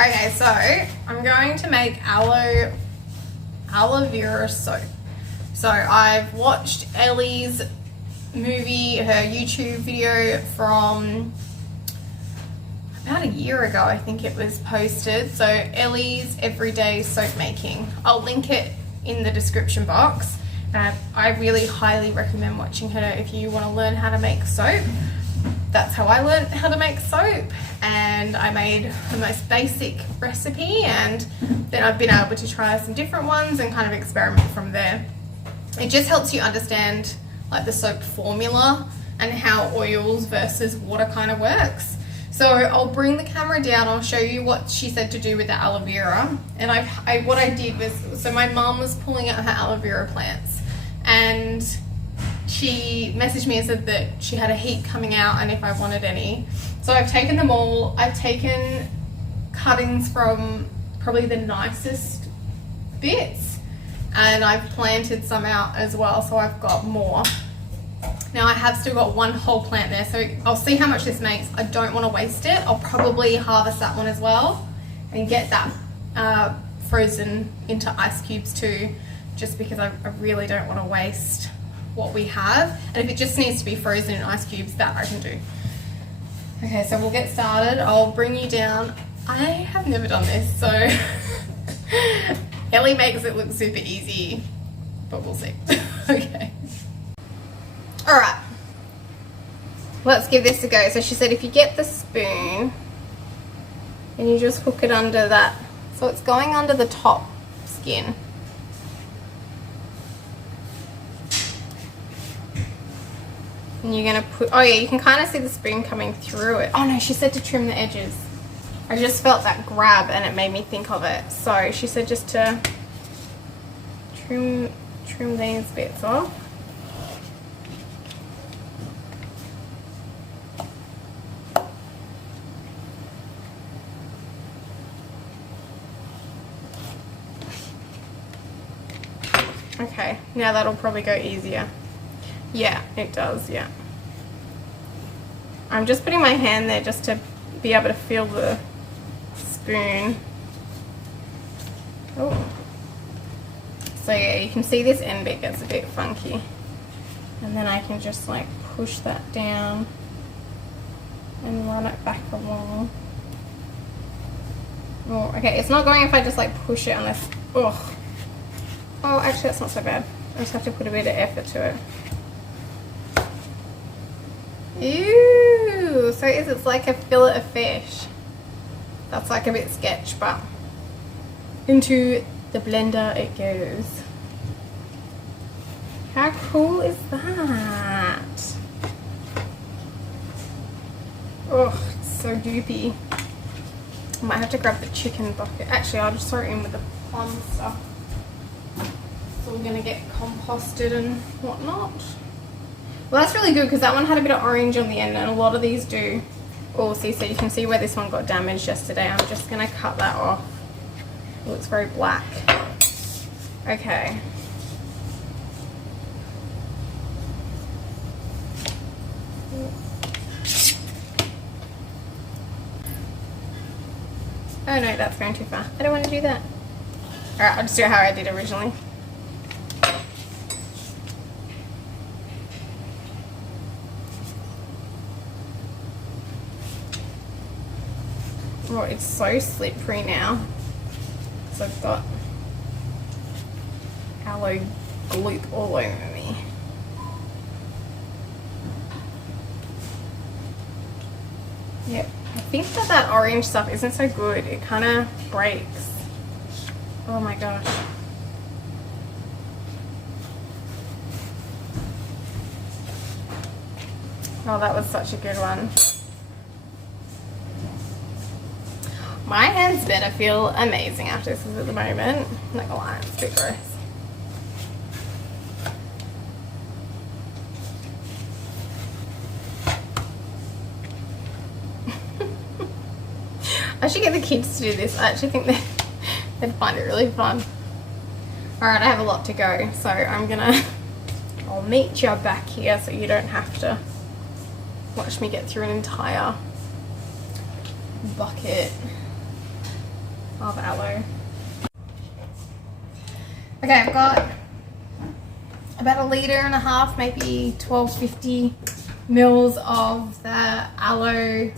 Okay, so I'm going to make aloe vera soap. So I've watched Ellie's movie, her YouTube video from about a year ago, I think it was posted. So Ellie's Everyday Soap Making. I'll link it in the description box. I really highly recommend watching her if you want to learn how to make soap. That's how I learned how to make soap, and I made the most basic recipe, and then I've been able to try some different ones and kind of experiment from there. It just helps you understand like the soap formula and how oils versus water kind of works. So I'll bring the camera down, I'll show you what she said to do with the aloe vera. And what I did was, so my mum was pulling out her aloe vera plants, and she messaged me and said that she had a heap coming out and if I wanted any. So I've taken them all. I've taken cuttings from probably the nicest bits, and I've planted some out as well, so I've got more. Now I have still got one whole plant there, so I'll see how much this makes. I don't want to waste it. I'll probably harvest that one as well and get that frozen into ice cubes too, just because I really don't want to waste what we have. And if it just needs to be frozen in ice cubes, that I can do. Okay, so we'll get started. I'll bring you down. I have never done this, so Ellie makes it look super easy, but we'll see. Okay. Alright, let's give this a go. So she said if you get the spoon and you just hook it under that, so it's going under the top skin. And you're going to put, oh yeah, you can kind of see the spoon coming through it. Oh no, she said to trim the edges. I just felt that grab and it made me think of it. So she said just to trim these bits off. Okay, now that'll probably go easier. Yeah, it does, yeah. I'm just putting my hand there just to be able to feel the spoon. Oh. So yeah, you can see this end bit gets a bit funky. And then I can just like push that down and run it back along. Oh, okay, it's not going if I just like push it on this. Oh, actually that's not so bad. I just have to put a bit of effort to it. Ew, so it's like a fillet of fish. That's like a bit sketch, but into the blender it goes. How cool is that? Oh, it's so goopy. I might have to grab the chicken bucket. Actually, I'll just throw it in with the plum stuff. It's all gonna get composted and whatnot. Well, that's really good because that one had a bit of orange on the end, and a lot of these do. Oh, see, so you can see where this one got damaged yesterday. I'm just going to cut that off. It looks very black. Okay. Oh no, that's going too far. I don't want to do that. Alright, I'll just do it how I did originally. Oh, it's so slippery now. So I've got aloe gloop all over me. Yep, I think that orange stuff isn't so good. It kind of breaks. Oh my gosh. Oh, that was such a good one. My hands better feel amazing after this at the moment. I'm not gonna lie, it's a bit gross. I should get the kids to do this. I actually think they'd find it really fun. Alright, I have a lot to go, so I'll meet you back here so you don't have to watch me get through an entire bucket. of aloe. Okay, I've got about 1.5 liters, maybe 1250 mils of the aloe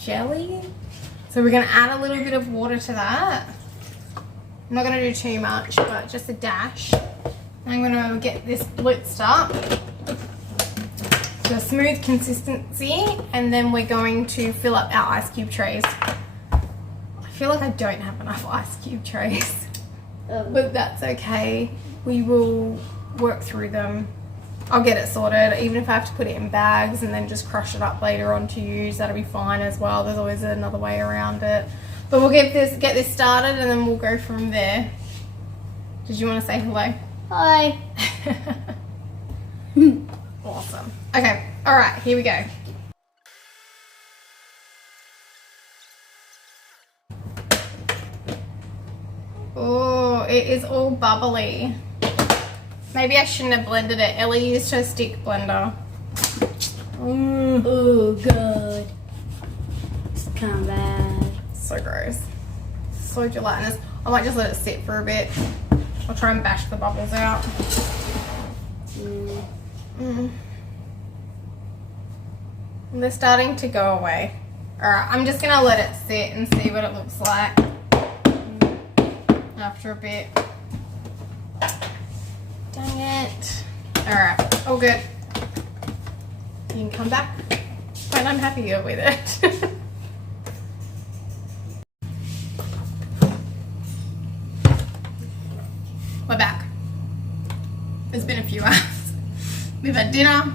jelly. So we're going to add a little bit of water to that. I'm not going to do too much, but just a dash. I'm going to get this blitzed up to a smooth consistency, and then we're going to fill up our ice cube trays. I feel like I don't have enough ice cube trays, but that's okay. We will work through them. I'll get it sorted, even if I have to put it in bags and then just crush it up later on to use. That'll be fine as well. There's always another way around it. But we'll get this started, and then we'll go from there. Did you want to say hello? Hi. Awesome. Okay, all right, here we go. Oh, it is all bubbly. Maybe I shouldn't have blended it. Ellie used her stick blender. Oh, God. It's kind of bad. So gross. So gelatinous. I might just let it sit for a bit. I'll try and bash the bubbles out. And they're starting to go away. Alright, I'm just going to let it sit and see what it looks like after a bit. Dang it. Alright, all good. You can come back when I'm happier with it. We're back. It's been a few hours. We've had dinner,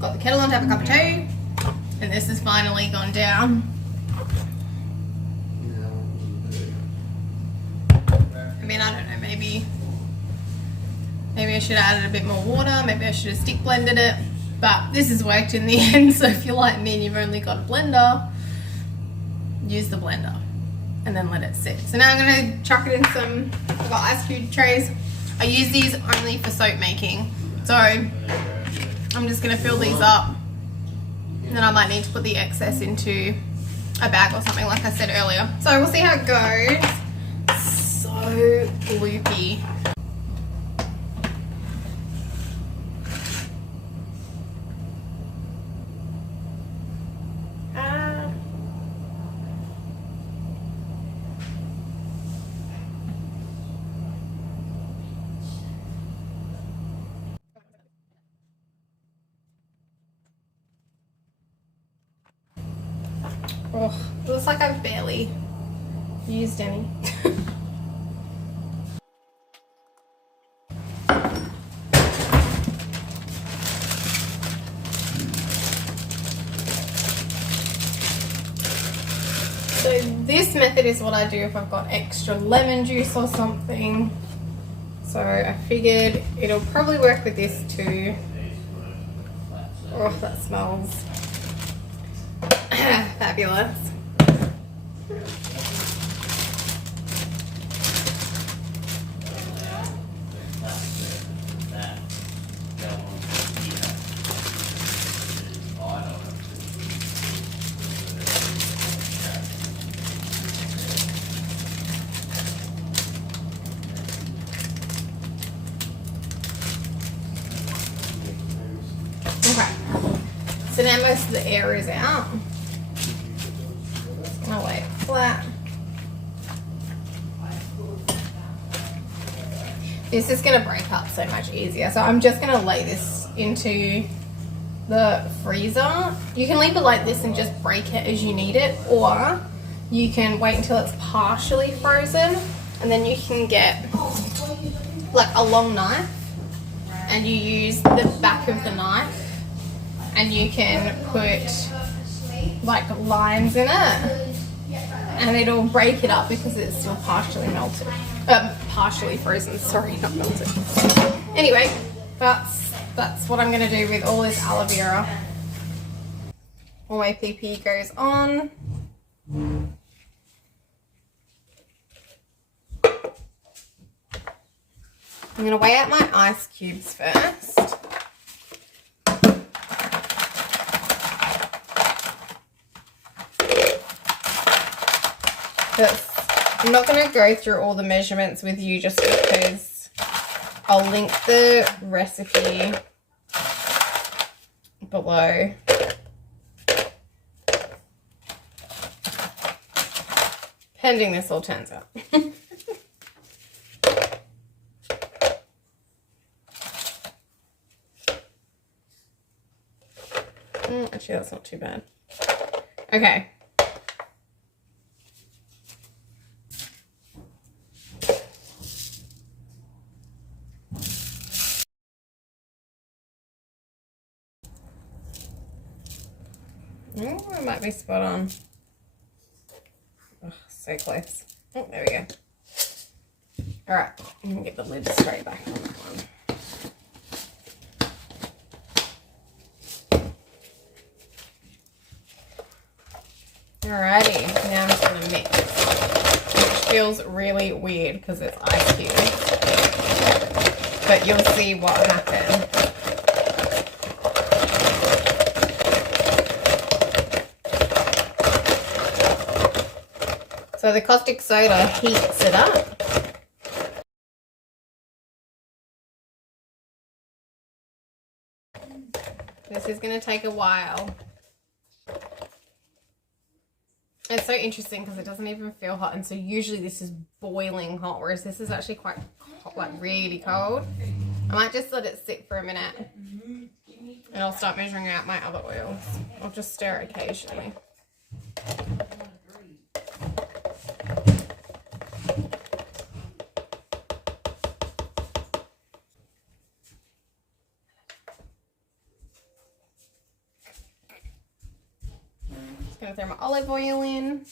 got the kettle on to have a cup of tea, and this has finally gone down. I mean, I don't know, maybe I should have added a bit more water, maybe I should have stick blended it, but this has worked in the end. So if you're like me and you've only got a blender, use the blender and then let it sit. So now I'm going to chuck it in some, I've got ice cube trays. I use these only for soap making, so I'm just going to fill these up, and then I might need to put the excess into a bag or something like I said earlier. So we'll see how it goes. So loopy. Oh, it looks like I've barely used any. So this method is what I do if I've got extra lemon juice or something. So I figured it'll probably work with this too. Oh, that smells fabulous. Okay, so now most of the air is out. I'll lay it flat. This is going to break up so much easier. So I'm just going to lay this into the freezer. You can leave it like this and just break it as you need it, or you can wait until it's partially frozen, and then you can get like a long knife and you use the back of the knife and you can put like lines in it, and it'll break it up because it's still partially melted. Partially frozen, sorry, not melted. Anyway, that's what I'm going to do with all this aloe vera. All my PP goes on. I'm going to weigh out my ice cubes first. I'm not going to go through all the measurements with you just because I'll link the recipe below. Pending this all turns out. Actually, that's not too bad. Okay. Oh, it might be spot on. Oh, so close. Oh, there we go. All right, I'm gonna get the lid straight back on that one. Alrighty, now I'm just gonna mix, which feels really weird because it's ice cubes, but you'll see what happens. So the caustic soda heats it up. This is going to take a while. It's so interesting because it doesn't even feel hot, and so usually this is boiling hot, whereas this is actually quite hot, like really cold. I might just let it sit for a minute and I'll start measuring out my other oils. I'll just stir it occasionally. Gonna throw my olive oil in.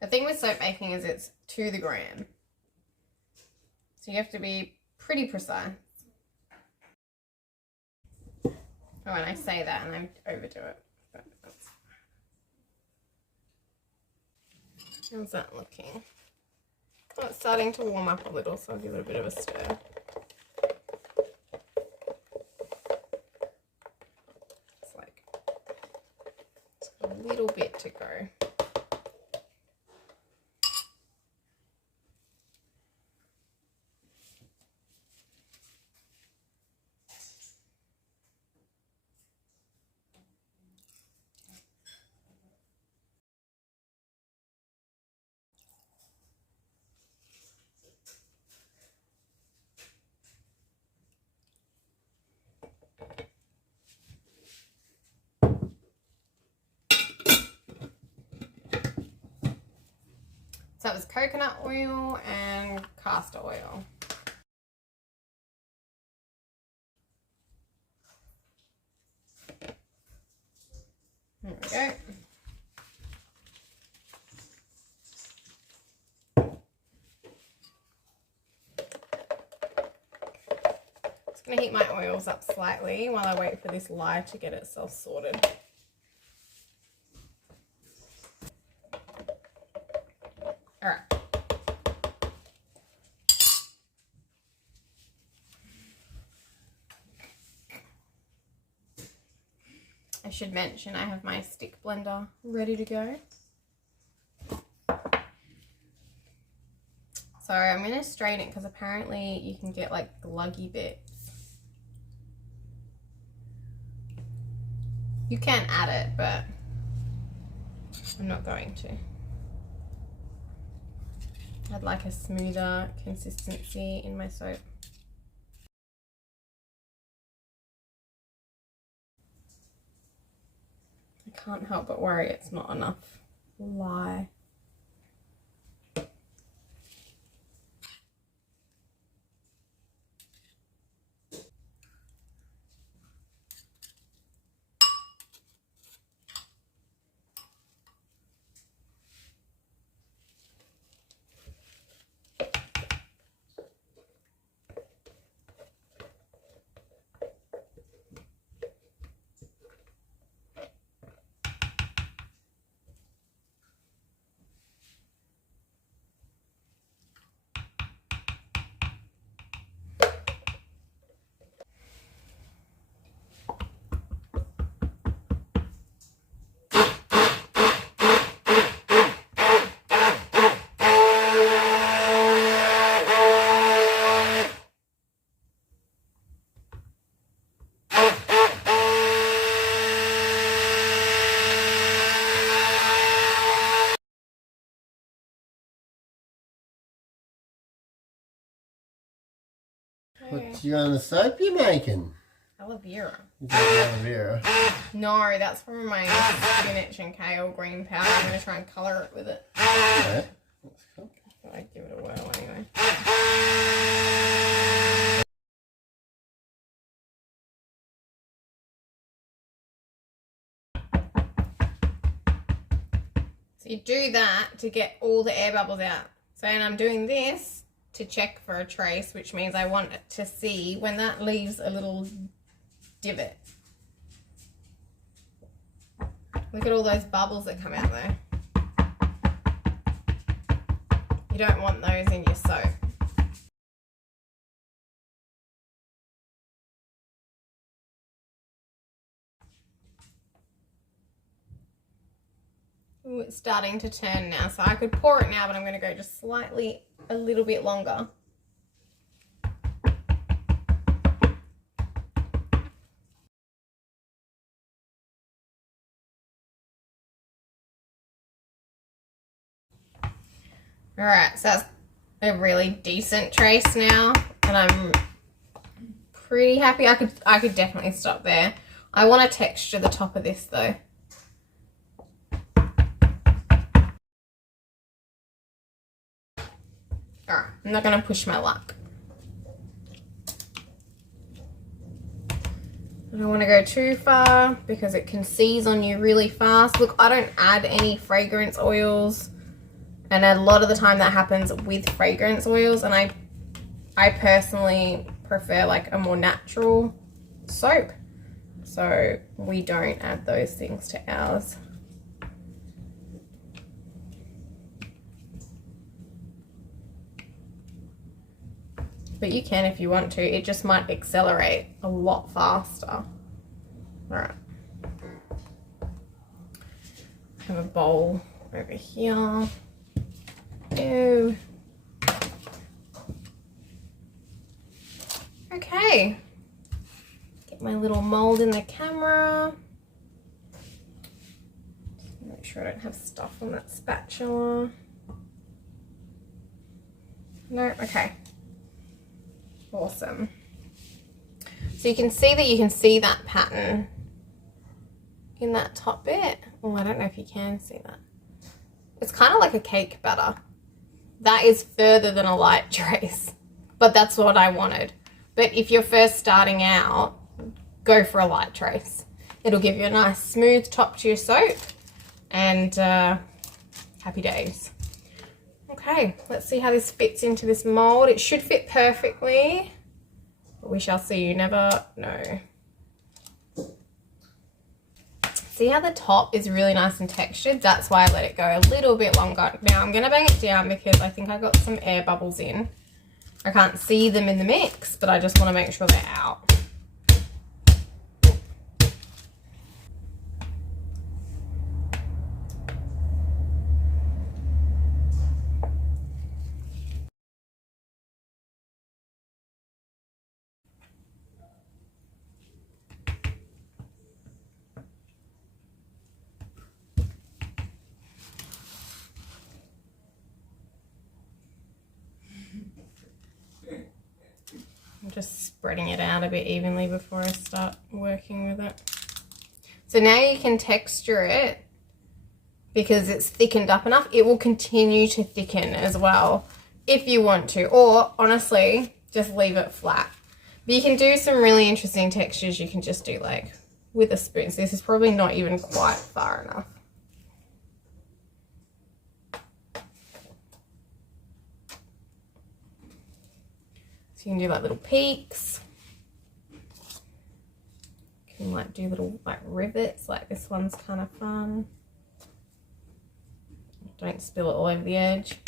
The thing with soap making is it's to the gram, so you have to be pretty precise. Oh, and I say that and I overdo it. But how's that looking? Oh, it's starting to warm up a little, so I'll give it a bit of a stir. A little bit to go. So it was coconut oil and castor oil. There we go. Just going to heat my oils up slightly while I wait for this lye to get itself sorted. All right. I should mention I have my stick blender ready to go. So I'm going to strain it because apparently you can get like gluggy bits. You can add it, but I'm not going to. I'd like a smoother consistency in my soap. I can't help but worry it's not enough lye. What you on the soap you making? Aloe vera. You got aloe vera. No, that's from my spinach and kale green powder. I'm going to try and colour it with it. Okay. That's cool. I'd give it a whirl anyway. So you do that to get all the air bubbles out. So, and I'm doing this to check for a trace, which means I want it to see when that leaves a little divot. Look at all those bubbles that come out there. You don't want those in your soap. Ooh, it's starting to turn now, so I could pour it now, but I'm going to go just slightly a little bit longer. Alright, so that's a really decent trace now, and I'm pretty happy. I could definitely stop there. I want to texture the top of this though. Alright, I'm not going to push my luck. I don't want to go too far because it can seize on you really fast. Look, I don't add any fragrance oils. And a lot of the time that happens with fragrance oils, and I personally prefer like a more natural soap. So we don't add those things to ours. But you can if you want to. It just might accelerate a lot faster. All right. I have a bowl over here. Ew. Okay. Get my little mold in the camera. Make sure I don't have stuff on that spatula. No, okay. Awesome. So you can see that pattern in that top bit. Oh, I don't know if you can see that. It's kind of like a cake batter. That is further than a light trace, but that's what I wanted. But if you're first starting out, go for a light trace. It'll give you a nice smooth top to your soap, and happy days. Okay, let's see how this fits into this mold. It should fit perfectly, but we shall see. You never know. See how the top is really nice and textured? That's why I let it go a little bit longer. Now I'm going to bang it down because I think I got some air bubbles in. I can't see them in the mix, but I just want to make sure they're out. I'm just spreading it out a bit evenly before I start working with it. So now you can texture it because it's thickened up enough. It will continue to thicken as well if you want to, or honestly, just leave it flat. But you can do some really interesting textures. You can just do like with a spoon. So this is probably not even quite far enough. So you can do like little peaks. You can like do little like rivets, like this one's kind of fun. Don't spill it all over the edge.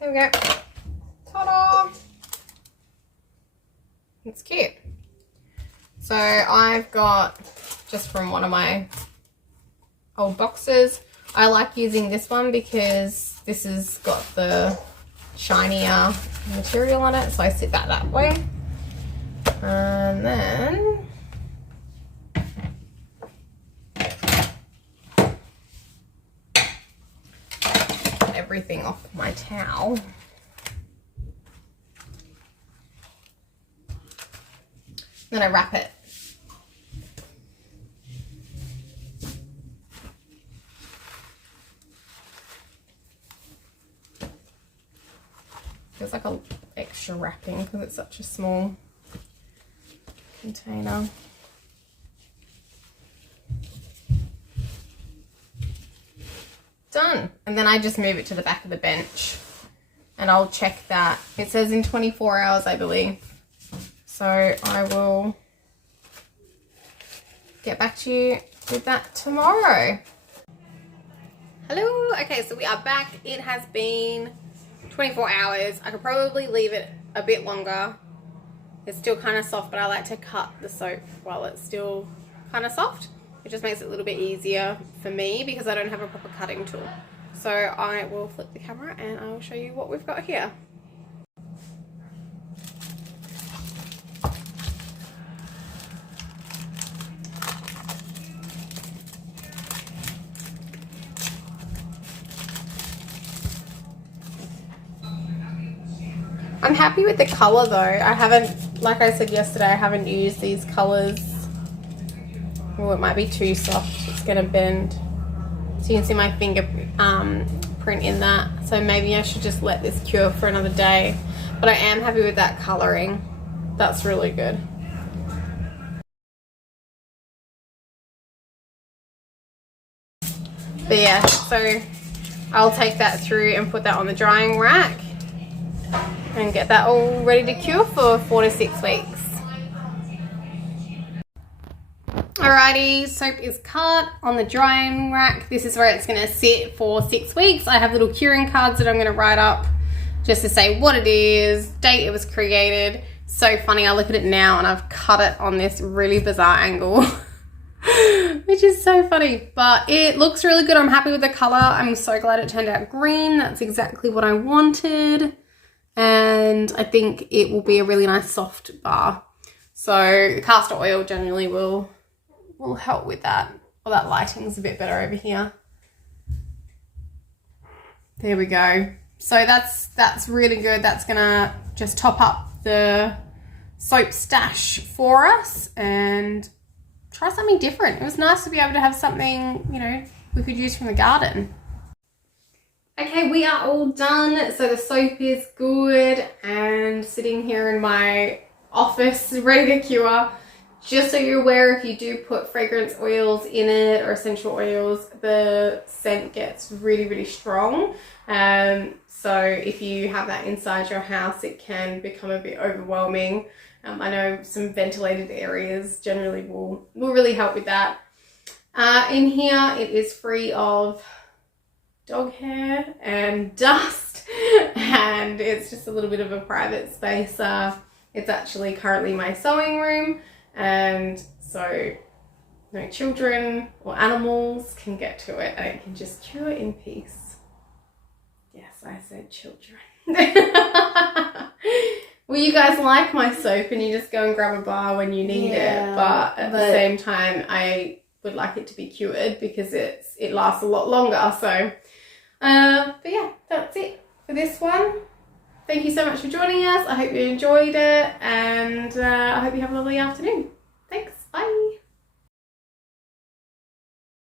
There we go. Ta-da! It's cute. So I've got, just from one of my old boxes, I like using this one because this has got the shinier material on it, so I sit that way. And then everything off my towel. Then I wrap it. Feels like a extra wrapping because it's such a small container. Done. And then I just move it to the back of the bench and I'll check that. It says in 24 hours, I believe. So I will get back to you with that tomorrow. Hello. Okay, so we are back. It has been 24 hours. I could probably leave it a bit longer. It's still kind of soft, but I like to cut the soap while it's still kind of soft. It just makes it a little bit easier for me because I don't have a proper cutting tool. So I will flip the camera and I will show you what we've got here. I'm happy with the colour though. I haven't, like I said yesterday, I haven't used these colours. Oh, it might be too soft. It's going to bend. So you can see my fingerprint in that. So maybe I should just let this cure for another day. But I am happy with that colouring. That's really good. But yeah, so I'll take that through and put that on the drying rack and get that all ready to cure for 4 to 6 weeks. Alrighty, soap is cut on the drying rack. This is where it's going to sit for 6 weeks. I have little curing cards that I'm going to write up just to say what it is, date it was created. So funny, I look at it now and I've cut it on this really bizarre angle. Which is so funny, but it looks really good. I'm happy with the color. I'm so glad it turned out green. That's exactly what I wanted. And I think it will be a really nice soft bar. So castor oil generally will help with that. Well, that lighting's a bit better over here. There we go. So that's really good. That's gonna just top up the soap stash for us and try something different. It was nice to be able to have something, you know, we could use from the garden. Okay, we are all done. So the soap is good and sitting here in my office ready to cure. Just so you're aware, if you do put fragrance oils in it or essential oils, the scent gets really, really strong. So if you have that inside your house, it can become a bit overwhelming. I know some ventilated areas generally will really help with that. In here, it is free of dog hair and dust, and it's just a little bit of a private space. It's actually currently my sewing room, and so no children or animals can get to it, and it can just cure in peace. Yes, I said children. Well, you guys like my soap and you just go and grab a bar when you need it, but at the same time I would like it to be cured because it lasts a lot longer. So but yeah, that's it for this one. Thank you so much for joining us. I hope you enjoyed it, and I hope you have a lovely afternoon.